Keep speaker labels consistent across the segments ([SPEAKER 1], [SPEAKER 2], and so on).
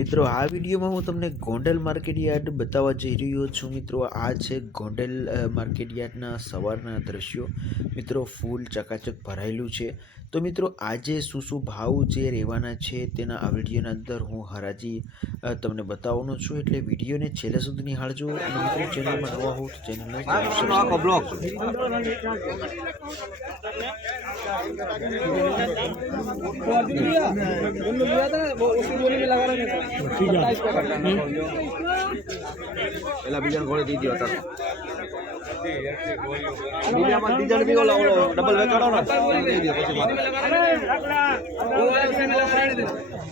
[SPEAKER 1] મિત્રો આ વિડીયોમાં હું તમને ગોંડલ માર્કેટયાર્ડ બતાવવા જઈ રહ્યો છું મિત્રો આ છે ગોંડલ માર્કેટયાર્ડના સવારના દ્રશ્યો મિત્રો ફૂલ ચકાચક ભરાયેલું છે તો મિત્રો આજે શું શું ભાવ જે રહેવાના છે તેના આ વિડીયોના અંદર હું હરાજી તમને બતાવવાનો છું એટલે વિડીયોને છેલ્લે સુધી નિહાળજો અને મિત્રો ચેનલમાં નવા હો તો ચેનલને સબસ્ક્રાઇબ
[SPEAKER 2] પેલા બીજા ગોળી દીધી હતા બીજામાં ત્રીજા બી ઓલા ઓલો ડબલ વેકાડો ને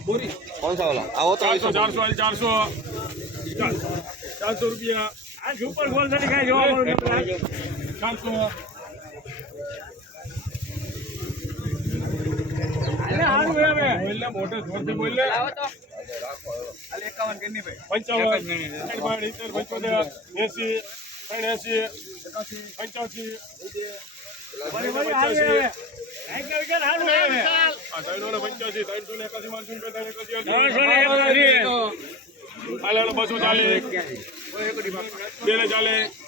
[SPEAKER 2] પછી કોણસા ઓલા? આવો ત્રણસો
[SPEAKER 3] ચારસો ચારસો. ચારસો રૂપિયા. આ સુપર ગોલ તરીકે જોવા મોટે પંચાવન સાઠ, બાર, સિત્તેર, પંચોતેર, એંસી, ત્રણ એંસી, પંચ્યાસી. બે ને ચાલીસ.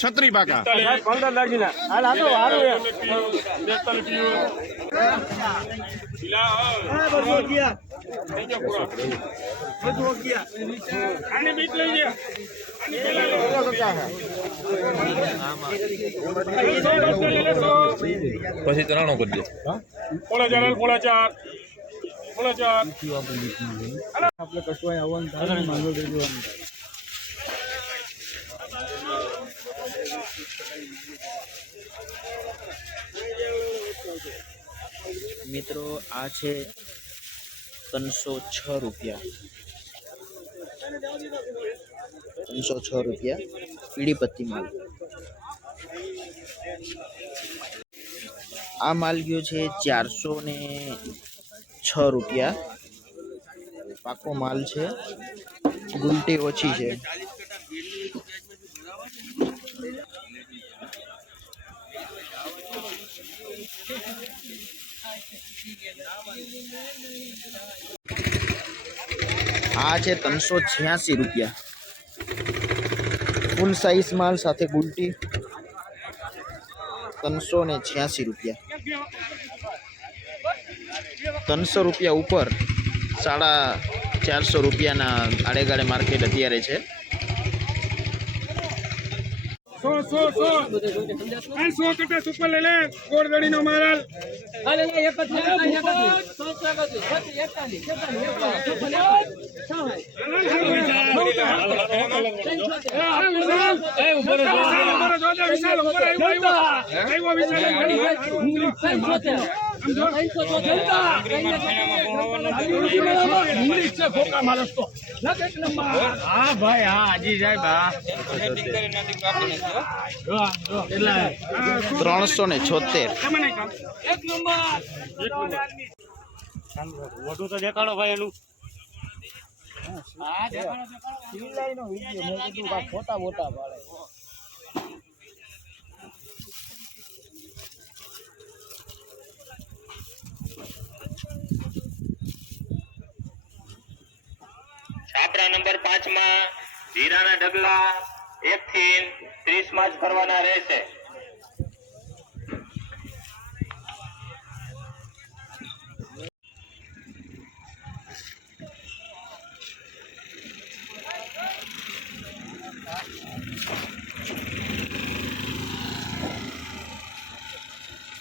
[SPEAKER 2] છત્રી પાકા.
[SPEAKER 3] પંદર લાગીના હાલ આ તો
[SPEAKER 4] પછી ત્રાણો કરી દે.
[SPEAKER 3] પોળા ચાર પોળા ચાર. પોળા ચાર.
[SPEAKER 5] આપણે કશું આવવાનું માંગો દેવાનું
[SPEAKER 1] મિત્રો, આ છે ત્રણસો છ રૂપિયા. ત્રણસો છ રૂપિયા પીળી પત્તી માલ. આ માલ ગયો છે ચારસો ને છ રૂપિયા. પાકો માલ છે. ગુલટી ઓછી છે. આ છે ત્રણસો છ્યાસી રૂપિયા. ફૂલ સાઈઝ માલ સાથે ગુલટી. ત્રણસો ને છ્યાસી રૂપિયા. ત્રણસો રૂપિયા ઉપર સાડા ચારસો રૂપિયાના આડેગાડે માર્કેટ અત્યારે છે.
[SPEAKER 3] સો સો સો આ સો કટા સુપર લઈ લે ગોળદડી નો માલ
[SPEAKER 5] હાલે લે એક જ
[SPEAKER 1] ત્રણસો ને છોતેર.
[SPEAKER 3] વધુ તો દેખાડો ભાઈ એનું
[SPEAKER 5] ફોટા બોટા પાડે
[SPEAKER 6] છાપરા નંબર પાંચમાં જીરાના ઢગલા એક થી ત્રીસમાં જ ભરવાના રહેશે.